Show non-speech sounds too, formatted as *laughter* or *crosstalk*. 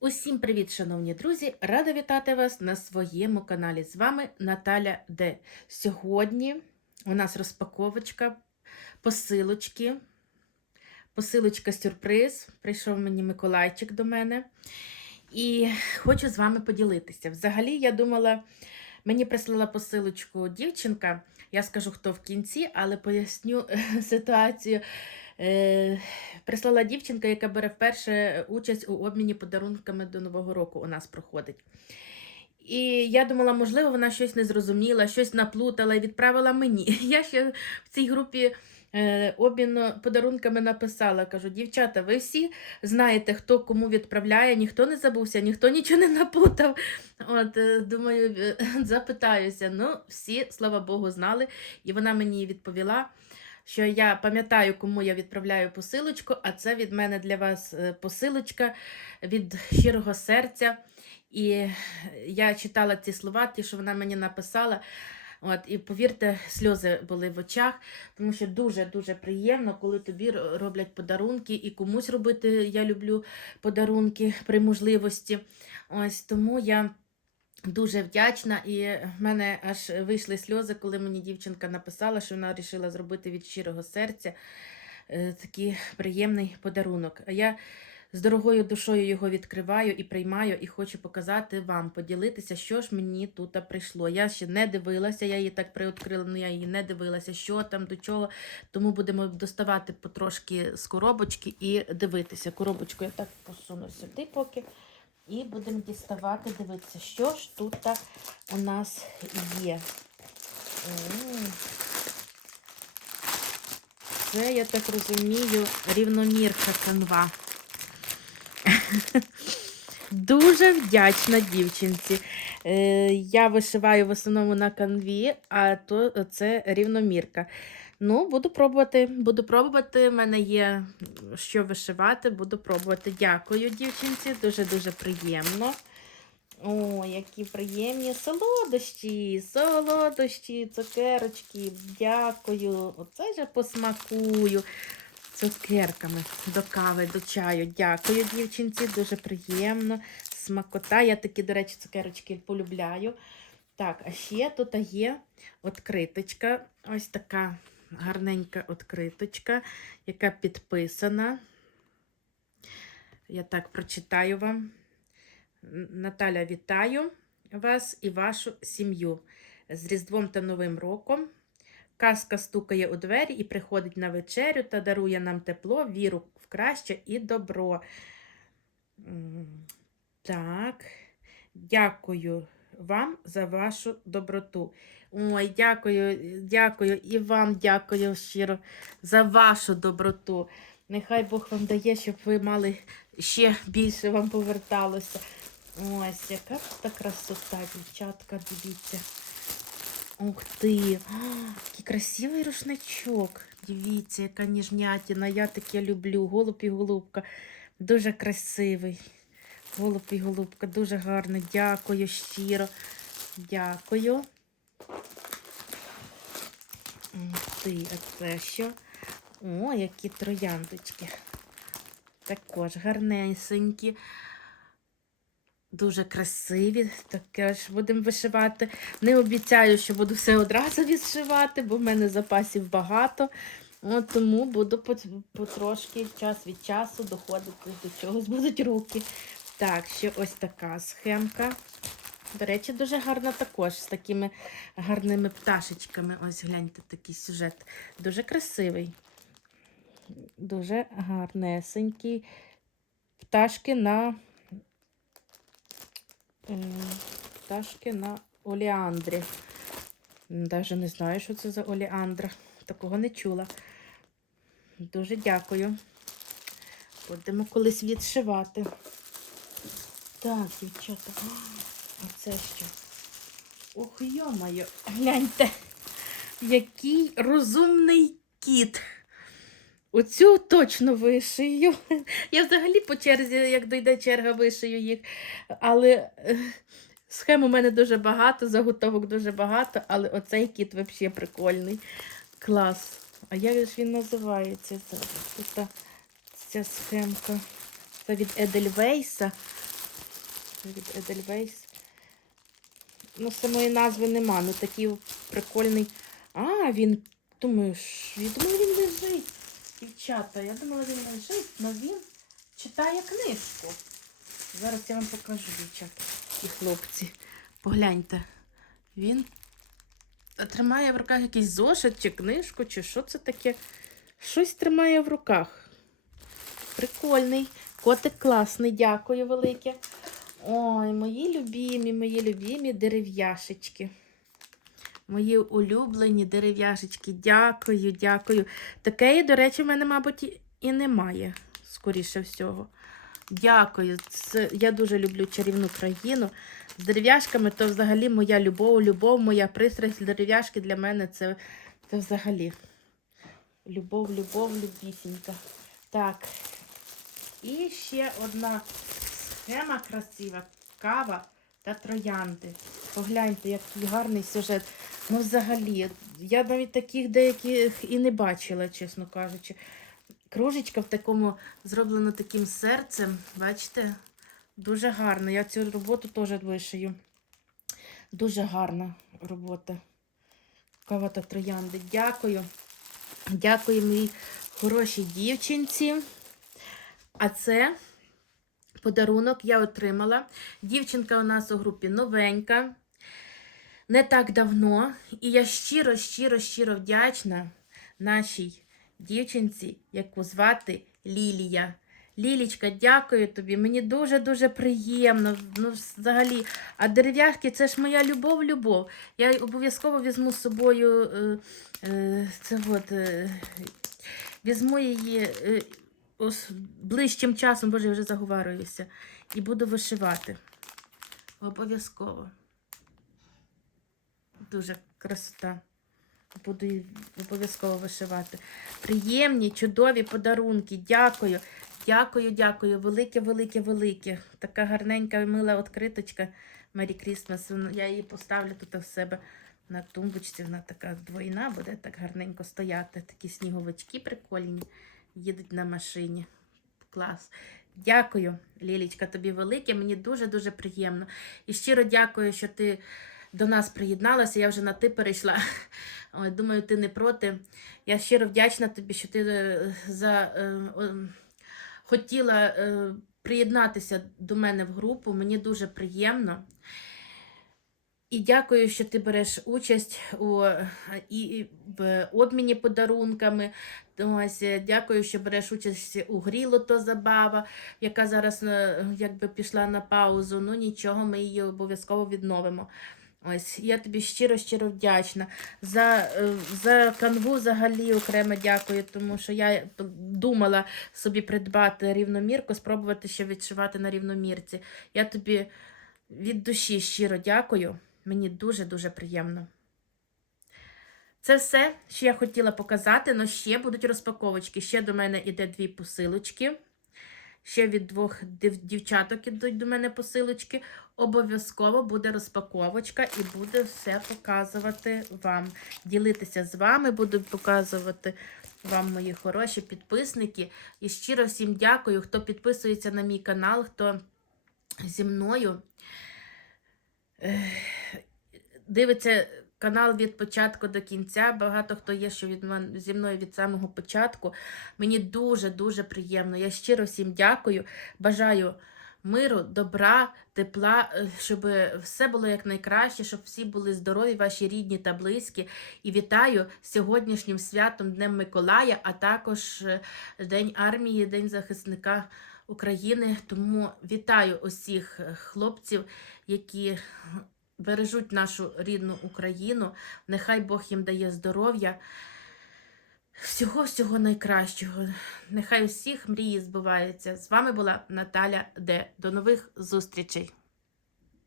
Усім привіт, шановні друзі! Рада вітати вас на своєму каналі. З вами Наталя Д. Сьогодні у нас розпаковочка посилочки. Посилочка сюрприз. Прийшов мені Миколайчик до мене. І хочу з вами поділитися. Взагалі, я думала, мені прислала посилочку дівчинка. Я скажу, хто в кінці, але поясню е, *laughs* ситуацію. Е, прислала дівчинка, яка бере вперше участь у обміні подарунками до Нового року у нас проходить. І я думала, можливо, вона щось не зрозуміла, щось наплутала і відправила мені. *laughs* Я ще в цій групі е, обміну подарунками написала. Кажу, дівчата, ви всі знаєте, хто кому відправляє, ніхто не забувся, ніхто нічого не напутав. От, е, думаю, е, *laughs* запитаюся. Ну, всі, слава Богу, знали. І вона мені відповіла що я пам'ятаю, кому я відправляю посилочку, а це від мене для вас е, посилочка від щирого серця. І я читала ці слова, ті, що вона мені написала. От, І повірте, сльози були в очах, тому що дуже-дуже приємно, коли тобі роблять подарунки, і комусь робити я люблю подарунки при можливості. Ось тому я Дуже вдячна, і в мене аж вийшли сльози, коли мені дівчинка написала, що вона вирішила зробити від щирого серця е, такий приємний подарунок. А я з дорогою душою його відкриваю і приймаю, і хочу показати вам, поділитися, що ж мені тут прийшло. Я ще не дивилася, я її так приоткрила, але я її не дивилася, що там, до чого. Тому будемо доставати потрошки з коробочки і дивитися. Коробочку я так посуну сюди поки. І будемо діставати, дивитися, що ж тут у нас є. Це, я так розумію, рівномірка канва. Дуже вдячна дівчинці. Е, я вишиваю в основному на канві, а то це рівномірка. Ну, буду пробувати, буду пробувати. У мене є що вишивати, буду пробувати. Дякую, дівчинці, дуже-дуже приємно. О, які приємні солодощі, солодощі, цукерочки. Дякую. Оце я посмакую цукерками до кави, до чаю. Дякую, дівчинці, дуже приємно. Смакота. Я такі, до речі, цукерочки полюбляю. Так, а ще тут є відкриточка. Ось така гарненька відкриточка, яка підписана. Я так прочитаю вам. Наталя, вітаю вас і вашу сім'ю з Різдвом та Новим роком. Казка стукає у двері і приходить на вечерю та дарує нам тепло, віру в краще і добро. Так, дякую вам за вашу доброту. Ой, дякую, дякую і вам дякую щиро за вашу доброту. Нехай Бог вам дає, щоб ви мали ще більше вам поверталося. Ось, яка та красота, дівчатка, дивіться. Ух ти! А, який красивий рушничок. Дивіться, яка ніжнятіна. Я таке люблю. Голуб і голубка. Дуже красивий. Голуб і голубка, дуже гарний. Дякую щиро. Дякую. Ух ти, а це що? О, які трояндочки. Також гарнесенькі. Дуже красиві. Таке ж будемо вишивати. Не обіцяю, що буду все одразу відшивати, бо в мене запасів багато. От тому буду потрошки час від часу доходити до чогось будуть руки. Так, ще ось така схемка. До речі, дуже гарна також з такими гарними пташечками. Ось гляньте такий сюжет. Дуже красивий. Дуже гарнесенький. Пташки на Пташки на оліандрі. Навіть не знаю, що це за оліандра. Такого не чула. Дуже дякую. Будемо колись відшивати. Так, дівчата. А, це що? Ох, йо-моє, гляньте, який розумний кіт. Оцю точно вишию. *laughs* Я взагалі по черзі, як дойде черга, вишию їх. Але е, схем у мене дуже багато, заготовок дуже багато, але оцей кіт взагалі прикольний. Клас. А як ж він називається? Тут ця схемка. Це від Едельвейса. від Edelweiss. Ну, самої назви нема, ну такий прикольний. А, він, думаю, він. Дівчата, я думала, він лежить, але він читає книжку. Зараз я вам покажу, дівчата і хлопці. Погляньте. Він тримає в руках якийсь зошит чи книжку, чи що це таке? Щось тримає в руках. Прикольний. Котик класний, дякую велике. Ой, мої любімі, мої любімі дерев'яшечки. Мої улюблені дерев'яшечки. Дякую, дякую. Такої, до речі, в мене, мабуть, і немає, скоріше всього. Дякую. Це, я дуже люблю чарівну країну. З дерев'яшками то взагалі моя любов, любов, моя пристрасть. Дерев'яшки для мене це, це взагалі. Любов, любов, любісінька. Так. І ще одна схема красива. Кава та троянди. Погляньте, який гарний сюжет. Ну, взагалі, я навіть таких деяких і не бачила, чесно кажучи. Кружечка в такому зроблена таким серцем. Бачите? Дуже гарно. Я цю роботу теж вишию. Дуже гарна робота. Кава та троянди. Дякую. Дякую моїй хорошій дівчинці. А це подарунок я отримала. Дівчинка у нас у групі новенька, не так давно. І я щиро, щиро, щиро вдячна нашій дівчинці, яку звати Лілія. Лілічка, дякую тобі. Мені дуже-дуже приємно. Ну, взагалі, а дерев'яшки це ж моя любов, любов. Я обов'язково візьму з собою е, е, це от, е, візьму її е, ос- ближчим часом, боже, я вже заговарююся, і буду вишивати. Обов'язково. Дуже красота. Буду обов'язково вишивати. Приємні, чудові подарунки. Дякую. Дякую, дякую. Велике, велике, велике. Така гарненька мила відкриточка Мері Крісмас. Я її поставлю тут в себе на тумбочці. Вона така двойна, буде так гарненько стояти. Такі сніговички прикольні. Їдуть на машині. Клас. Дякую, Лілічка, тобі велике. Мені дуже-дуже приємно. І щиро дякую, що ти до нас приєдналася. Я вже на ти перейшла. *laughs* Ой, думаю, ти не проти. Я щиро вдячна тобі, що ти е, за, е, е, хотіла е, приєднатися до мене в групу. Мені дуже приємно. І дякую, що ти береш участь у і в обміні подарунками. Ось, е, дякую, що береш участь у грі «Лото Забава, яка зараз е, якби пішла на паузу. Ну нічого, ми її обов'язково відновимо. Ось, я тобі щиро-щиро вдячна. За, е, за канву взагалі окремо дякую, тому що я думала собі придбати рівномірку, спробувати ще відшивати на рівномірці. Я тобі від душі щиро дякую. Мені дуже-дуже приємно. Це все, що я хотіла показати, але ще будуть розпаковочки. Ще до мене йде дві посилочки. Ще від двох дів- дівчаток ідуть до мене посилочки. Обов'язково буде розпаковочка і буде все показувати вам. Ділитися з вами, буду показувати вам, мої хороші підписники. І щиро всім дякую, хто підписується на мій канал, хто зі мною. Дивиться канал від початку до кінця. Багато хто є, що від мен- зі мною від самого початку. Мені дуже-дуже приємно. Я щиро всім дякую. Бажаю миру, добра, тепла, е, щоб все було якнайкраще, щоб всі були здорові, ваші рідні та близькі. І вітаю з сьогоднішнім святом Днем Миколая, а також е, День армії, День захисника України. Тому вітаю усіх е, хлопців, які бережуть нашу рідну Україну. Нехай Бог їм дає здоров'я. Всього-всього найкращого. Нехай усіх мрії збуваються. З вами була Наталя Д. До нових зустрічей!